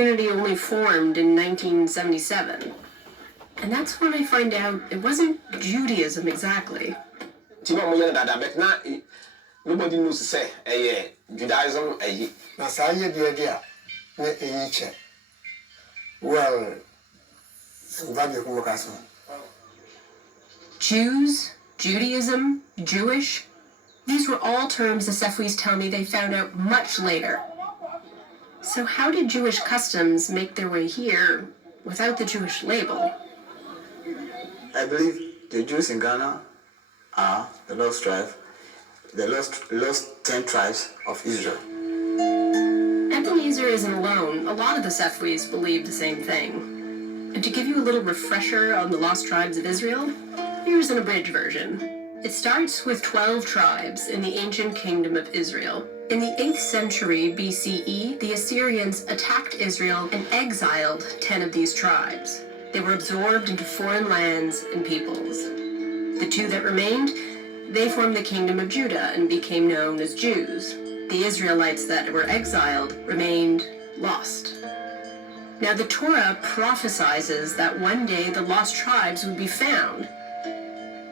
community only formed in 1977. And that's when I find out it wasn't Judaism exactly. Nobody knows to say, Judaism, That's how you do it. Well, Jews, Judaism, Jewish, these were all terms the Sefwis tell me they found out much later. So how did Jewish customs make their way here without the Jewish label? I believe the Jews in Ghana are the lost tribe, the lost 10 tribes of Israel. Ebenezer isn't alone. A lot of the Sefwis believe the same thing. And to give you a little refresher on the lost tribes of Israel, here's an abridged version. It starts with 12 tribes in the ancient kingdom of Israel. In the 8th century BCE, the Assyrians attacked Israel and exiled 10 of these tribes. They were absorbed into foreign lands and peoples. The 2 that remained, they formed the kingdom of Judah and became known as Jews. The Israelites that were exiled remained lost. Now the Torah prophesizes that one day the lost tribes would be found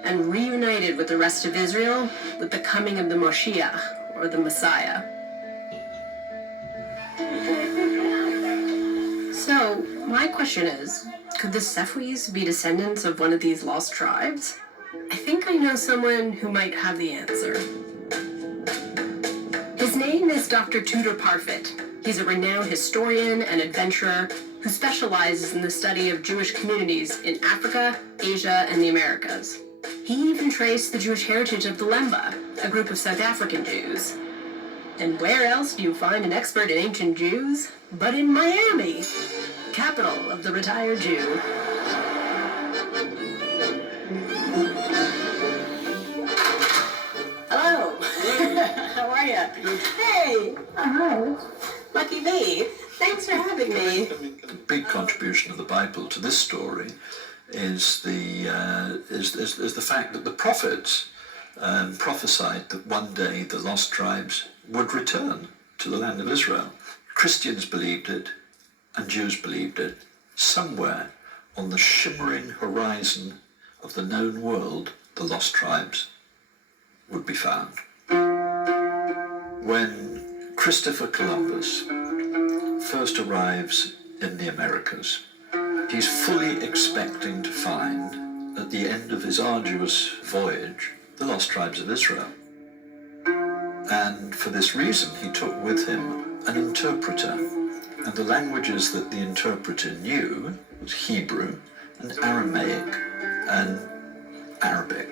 and reunited with the rest of Israel with the coming of the Moshiach, or the Messiah. So, my question is, could the Sefwis be descendants of one of these lost tribes? I think I know someone who might have the answer. His name is Dr. Tudor Parfit. He's a renowned historian and adventurer who specializes in the study of Jewish communities in Africa, Asia, and the Americas. He even traced the Jewish heritage of the Lemba, a group of South African Jews. And where else do you find an expert in ancient Jews but in Miami, capital of the retired Jew? Hello. How are you? Hey. Hi. Lucky me. Thanks for having me. The big contribution of the Bible to this story is the fact that the prophets prophesied that one day the lost tribes would return to the land of Israel. Christians believed it, and Jews believed it. Somewhere on the shimmering horizon of the known world, the lost tribes would be found. When Christopher Columbus first arrives in the Americas, he's fully expecting to find, at the end of his arduous voyage, the lost tribes of Israel. And for this reason, he took with him an interpreter. And the languages that the interpreter knew was Hebrew and Aramaic and Arabic.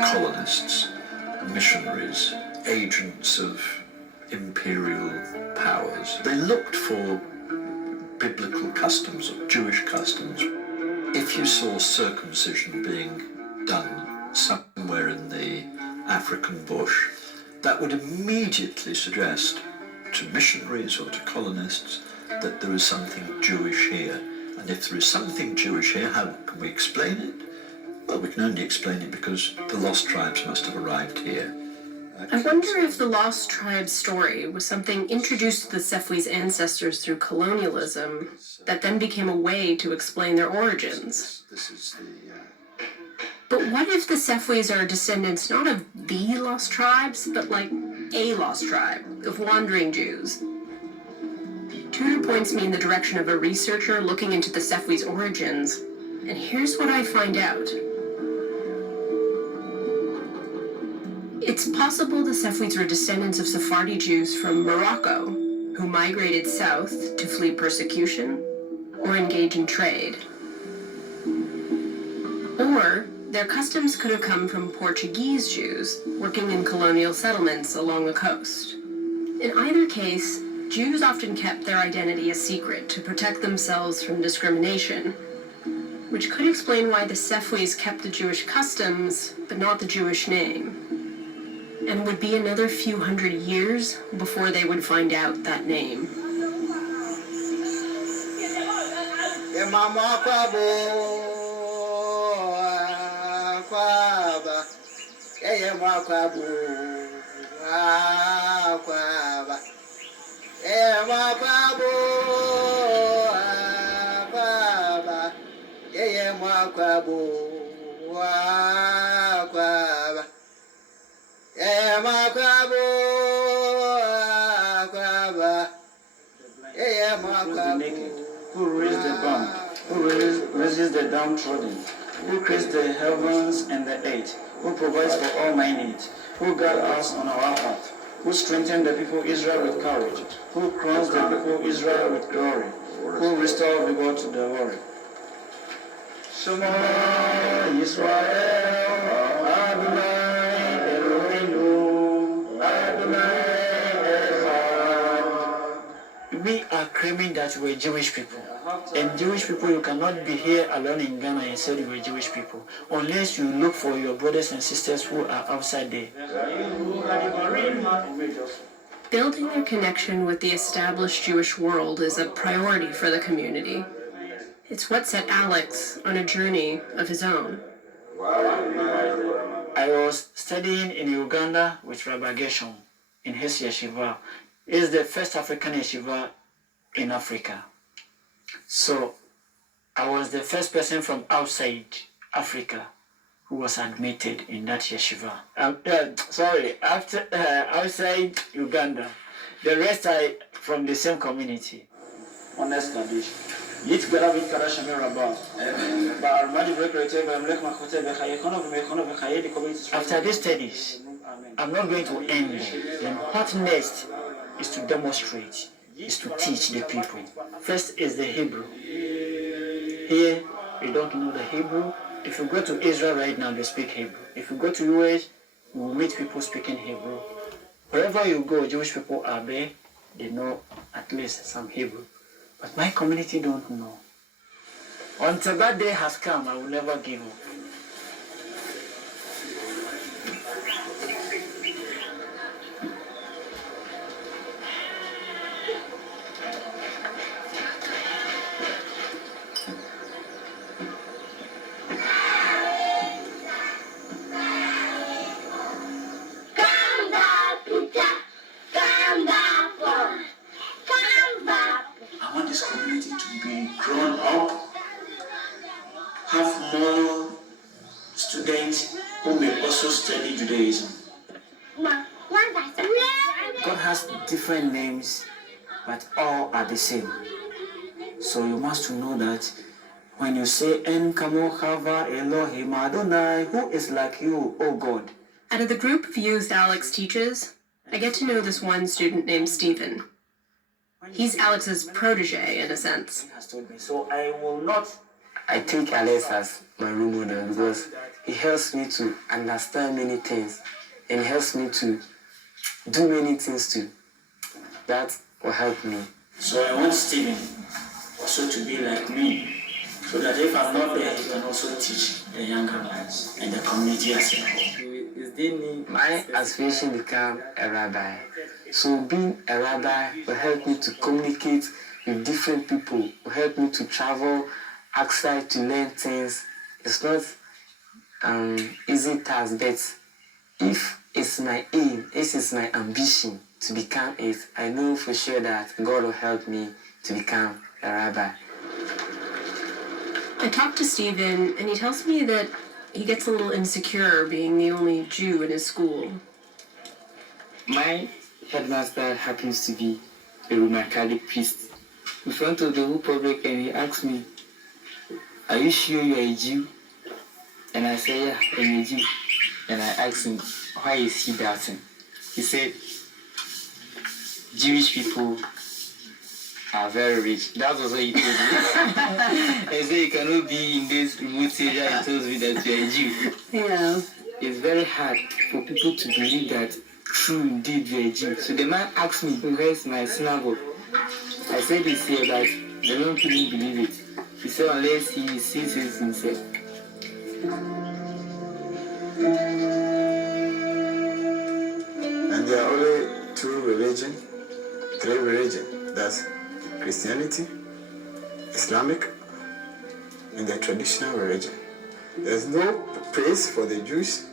Colonists, missionaries, agents of imperial powers, they looked for biblical customs, or Jewish customs. If you saw circumcision being done somewhere in the African bush, that would immediately suggest to missionaries or to colonists that there is something Jewish here. And if there is something Jewish here, how can we explain it? Well, we can only explain it because the lost tribes must have arrived here. I wonder if the lost tribes story was something introduced to the Sefwis' ancestors through colonialism that then became a way to explain their origins. But what if the Sefwis are descendants not of the lost tribes, but like a lost tribe of wandering Jews? Tudor points me in the direction of a researcher looking into the Sefwis' origins, and here's what I find out. It's possible the Sefwis were descendants of Sephardi Jews from Morocco who migrated south to flee persecution or engage in trade. Or their customs could have come from Portuguese Jews working in colonial settlements along the coast. In either case, Jews often kept their identity a secret to protect themselves from discrimination, which could explain why the Sefwis kept the Jewish customs but not the Jewish name. And would be another few hundred years before they would find out that name. Who raised the bound, raises the downtrodden, who creates the heavens and the earth, who provides for all my needs, who guides us on our path, who strengthens the people Israel with courage, who crowns the people Israel with glory, who restores vigor to the warrior. Shema Yisrael, Adonai Eloheinu, Adonai Echad. We are claiming that we're Jewish people. And Jewish people, you cannot be here alone in Ghana and say you are Jewish people, unless you look for your brothers and sisters who are outside there. Building their connection with the established Jewish world is a priority for the community. It's what set Alex on a journey of his own. I was studying in Uganda with Rabbi Gershom in his yeshiva. It's the first African yeshiva in Africa. So I was the first person from outside Africa who was admitted in that yeshiva. Outside Uganda. The rest are from the same community. Honest condition. After these studies, I'm not going to end them. What next is to demonstrate, is to teach the people. First is the Hebrew. Here, we don't know the Hebrew. If you go to Israel right now, they speak Hebrew. If you go to US, you will meet people speaking Hebrew. Wherever you go, Jewish people are there. They know at least some Hebrew. But my community don't know. Until that day has come, I will never give up. God has different names, but all are the same. So you must know that when you say En Kamo Chava Elohim Adonai, who is like you, O God? Out of the group of youth Alex teaches, I get to know this one student named Stephen. He's Alex's protege, in a sense. So I will not. I take Alex as my role model because he helps me to understand many things and helps me to do many things too. That will help me. So I want Stephen also to be like me, so that if I'm not there, he can also teach the younger ones and the community as a whole. My aspiration to become a rabbi. So being a rabbi will help me to communicate with different people, will help me to travel outside to learn things. It's not easy task, but if it's my aim, this is my ambition to become it, I know for sure that God will help me to become a rabbi. I talked to Stephen, and he tells me that he gets a little insecure being the only Jew in his school. My headmaster happens to be a Roman Catholic priest. In front of the whole public, and he asked me, "Are you sure you are a Jew?" And I said, "Yeah, I'm a Jew." And I asked him, "Why is he doubting?" He said, "Jewish people are very rich." That was what he told me. He said, "You cannot be in this remote area and tells me that you are a Jew." Yeah. It's very hard for people to believe that true indeed you are a Jew. So the man asked me, "Where's my synagogue?" I said it's here, but they don't really believe it. He said unless he sees it himself. And there are only three religions. That's Christianity, Islamic, and the traditional religion. There's no place for the Jews.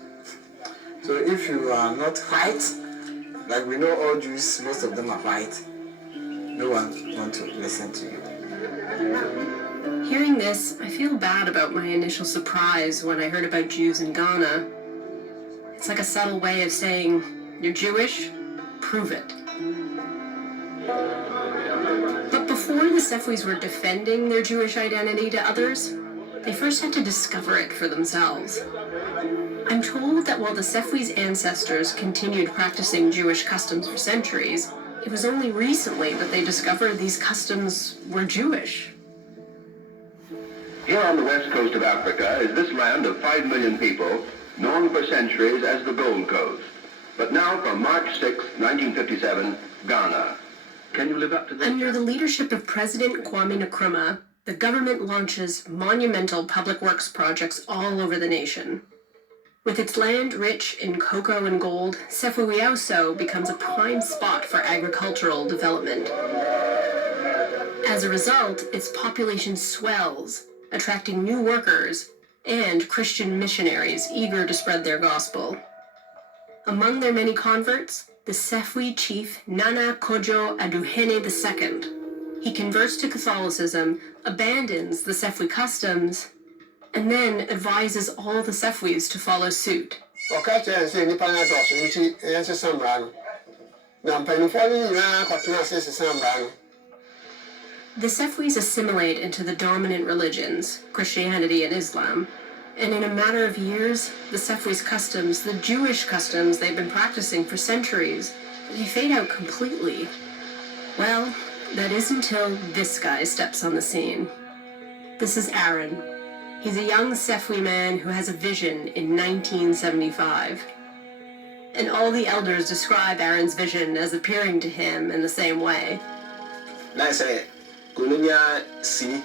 So if you are not white, like we know all Jews, most of them are white. no one wants to listen to you. Hearing this, I feel bad about my initial surprise when I heard about Jews in Ghana. It's like a subtle way of saying, you're Jewish? Prove it. But before the Sefwis were defending their Jewish identity to others, they first had to discover it for themselves. I'm told that while the Sefwis' ancestors continued practicing Jewish customs for centuries, it was only recently that they discovered these customs were Jewish. Here on the west coast of Africa is this land of 5 million people, known for centuries as the Gold Coast. But now, from March 6, 1957, Ghana. Can you live up to this? Under the leadership of President Kwame Nkrumah, the government launches monumental public works projects all over the nation. With its land rich in cocoa and gold, Sefwi becomes a prime spot for agricultural development. As a result, its population swells, attracting new workers and Christian missionaries eager to spread their gospel. Among their many converts, the Sefwi chief Nana Kojo Aduhene II. He converts to Catholicism, abandons the Sefwi customs, and then advises all the Sefwis to follow suit. The Sefwis assimilate into the dominant religions, Christianity and Islam, and in a matter of years, the Sefwis' customs, the Jewish customs they've been practicing for centuries, they fade out completely. Well, that is until this guy steps on the scene. This is Aaron. He's a young Sefwi man who has a vision in 1975. And all the elders describe Aaron's vision as appearing to him in the same way. Nice, Kulunya, see.